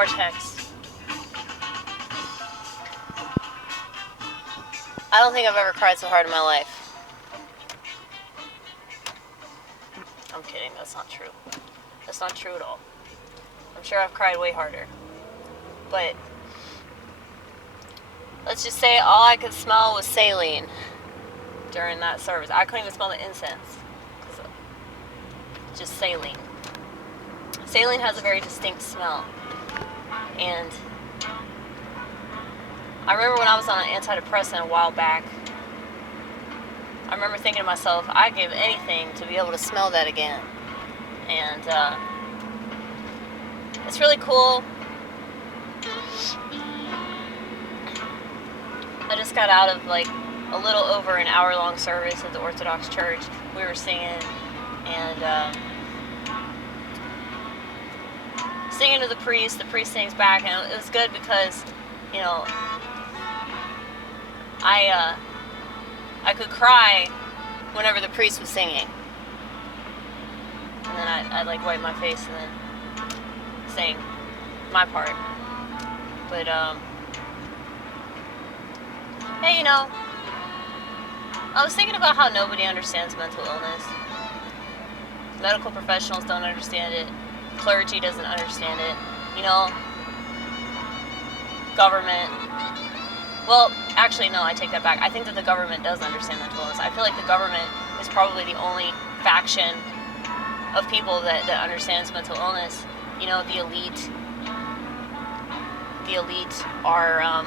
vortex. I don't think I've ever cried so hard in my life. I'm kidding, that's not true. That's not true at all. I'm sure I've cried way harder. But let's just say all I could smell was saline during that service. I couldn't even smell the incense. Just saline. Saline has a very distinct smell. And I remember when I was on an anti-depressant a while back, I remember thinking to myself, I'd give anything to be able to smell that again. And it's really cool. I just got out of like a little over an hour-long service at the Orthodox Church. We were singing and singing to the priest sings back, and it was good because, you know, I could cry whenever the priest was singing, and then I'd like wipe my face and then sing my part. But hey, you know, I was thinking about how nobody understands mental illness. Medical professionals don't understand it. Clergy doesn't understand it. You know, government. Well, actually, no, I take that back. I think that the government does understand mental illness. I feel like the government is probably the only faction of people that understands mental illness. You know, the elite are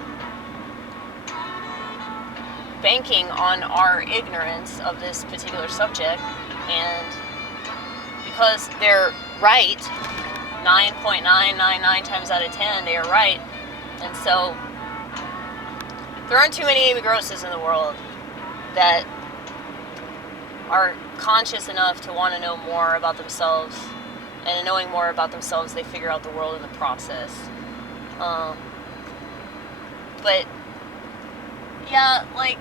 banking on our ignorance of this particular subject, and because they're right 9.999 times out of 10, they are right. And so there aren't too many grosses in the world that are conscious enough to want to know more about themselves, and in knowing more about themselves, they figure out the world in the process. But yeah, like,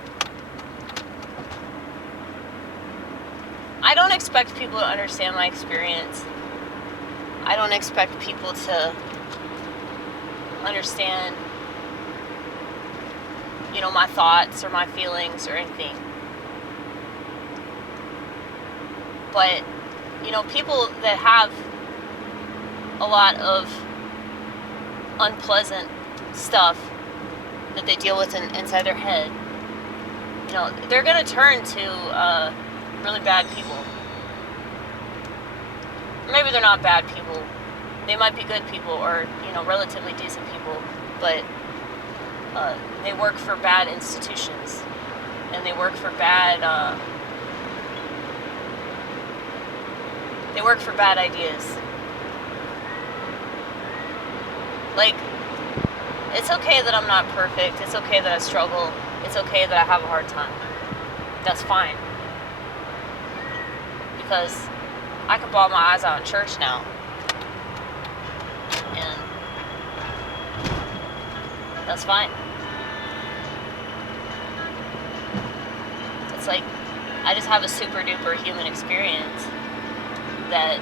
I don't expect people to understand my experience. I don't expect people to understand, you know, my thoughts or my feelings or anything. But, you know, people that have a lot of unpleasant stuff that they deal with inside their head, you know, they're going to turn to really bad people. Maybe they're not bad people. They might be good people, or, you know, relatively decent people, but they work for bad institutions, and they work for bad ideas. Like, it's okay that I'm not perfect. It's okay that I struggle. It's okay that I have a hard time. That's fine. Because I can bawl my eyes out in church now. And that's fine. It's like, I just have a super duper human experience that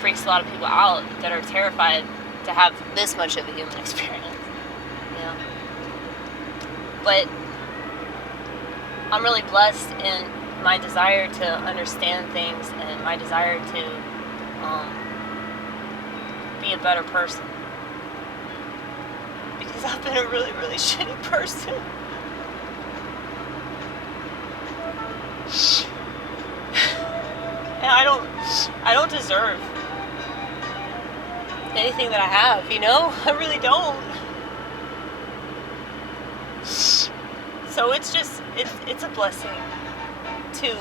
freaks a lot of people out that are terrified to have this much of a human experience. You know? But I'm really blessed in my desire to understand things and my desire to be a better person. Because I've been a really, really shitty person. And I don't deserve anything that I have, you know? I really don't. So it's just, it's a blessing to,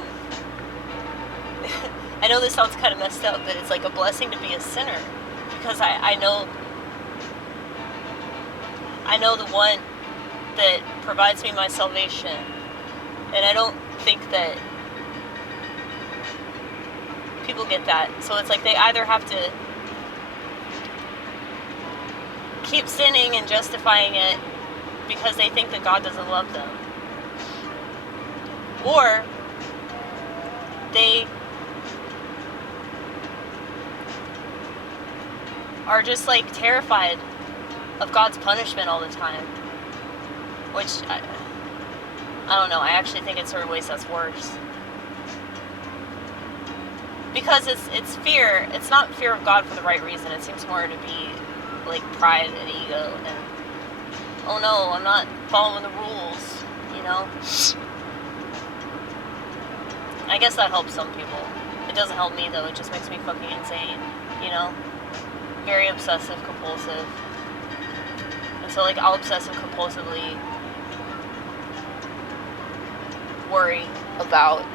I know this sounds kind of messed up, but it's like a blessing to be a sinner, because I know the one that provides me my salvation, and I don't think that people get that. So it's like they either have to keep sinning and justifying it because they think that God doesn't love them, or they are just like terrified of God's punishment all the time. Which, I don't know, I actually think in certain ways that's worse. Because it's fear. It's not fear of God for the right reason. It seems more to be like pride and ego and, oh no, I'm not following the rules, you know? I guess that helps some people. It doesn't help me though. It just makes me fucking insane, you know? Very obsessive compulsive. And so like I'll obsessive compulsively worry about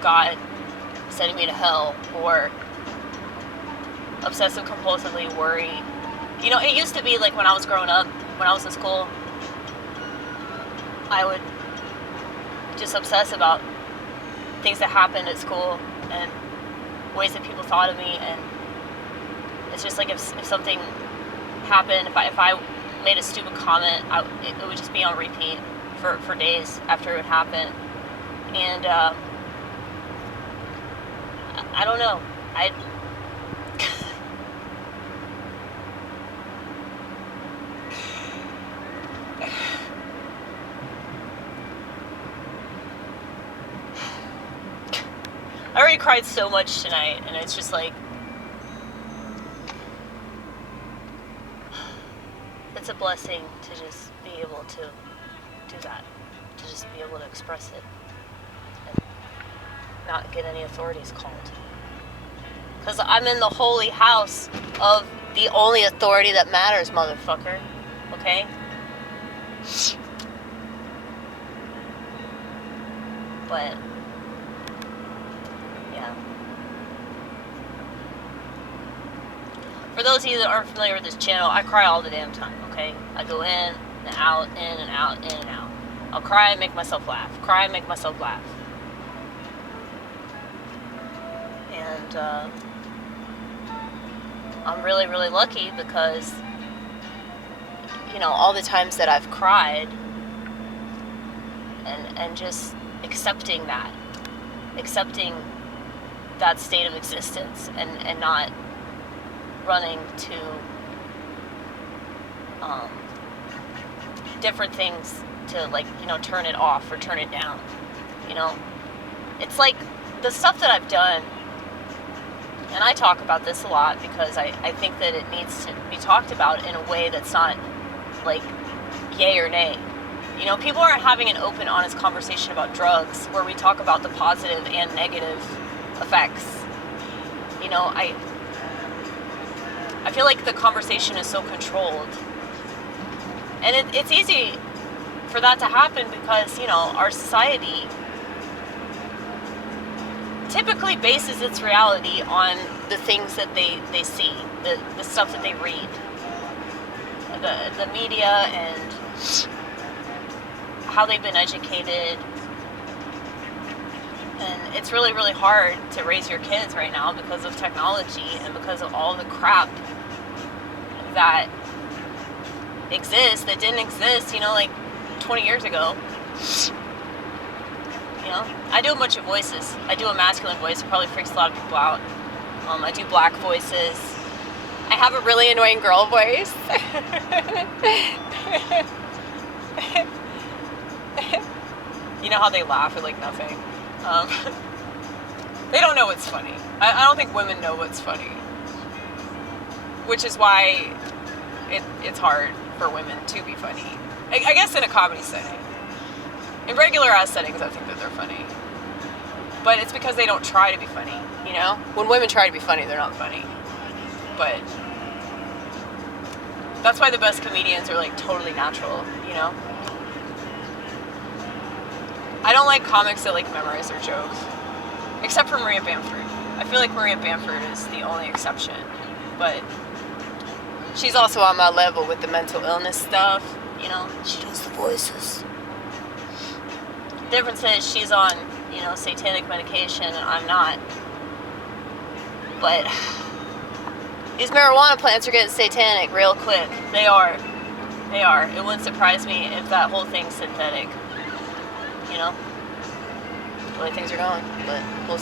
God sending me to hell, or obsessive compulsively worry. You know, it used to be like when I was growing up, when I was in school, I would just obsess about things that happened at school and ways that people thought of me, and it's just like if something happened, if I made a stupid comment, it would just be on repeat for days after it would happen. And I don't know. I already cried so much tonight, and it's just like, it's a blessing to just be able to do that, to just be able to express it and not get any authorities called. Because I'm in the holy house of the only authority that matters, motherfucker. Okay? But, yeah. For those of you that aren't familiar with this channel, I cry all the damn time, okay? I go in and out, in and out, in and out. I'll cry and make myself laugh. Cry and make myself laugh. And, I'm really, really lucky because, you know, all the times that I've cried and just accepting that state of existence and not running to different things to, like, you know, turn it off or turn it down, you know. It's like the stuff that I've done. And I talk about this a lot because I think that it needs to be talked about in a way that's not like yay or nay. You know, people aren't having an open, honest conversation about drugs where we talk about the positive and negative effects. You know, I feel like the conversation is so controlled. And it's easy for that to happen because, you know, our society typically bases its reality on the things that they see, the stuff that they read, the media, and how they've been educated. And it's really, really hard to raise your kids right now because of technology and because of all the crap that exists that didn't exist, you know, like 20 years ago. You know, I do a bunch of voices. I do a masculine voice. It probably freaks a lot of people out. I do black voices. I have a really annoying girl voice. You know how they laugh at like nothing? They don't know what's funny. I don't think women know what's funny. Which is why it's hard for women to be funny. I guess in a comedy setting. In regular ass settings, I think that they're funny. But it's because they don't try to be funny, you know? When women try to be funny, they're not funny. But that's why the best comedians are like totally natural, you know? I don't like comics that like memorize their jokes. Except for Maria Bamford. I feel like Maria Bamford is the only exception. But she's also on my level with the mental illness stuff, you know? She does the voices. The difference is she's on, you know, satanic medication and I'm not. But these marijuana plants are getting satanic real quick. They are. They are. It wouldn't surprise me if that whole thing's synthetic. You know? The way things are going. But we'll see.